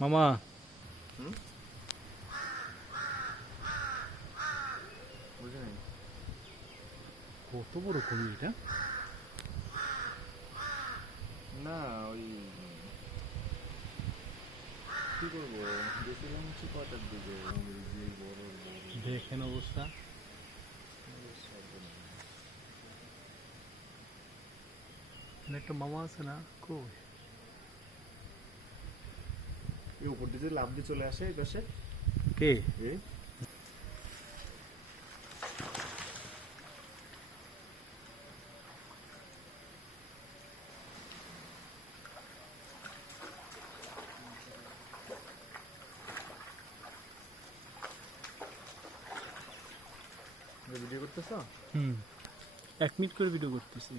মামা। কত বড় কুমির এটা? না ওই কি করব? গেছিলাম হচ্ছে কটার দিকে দেখেন অবস্থা। একটা মামা আছে না কই? এই উপর দিকে লাভ দিয়ে চলে আসে এই পাশে। কে? ভিডিও করতেছ? হুম। এক মিনিট করে ভিডিও করতেছি।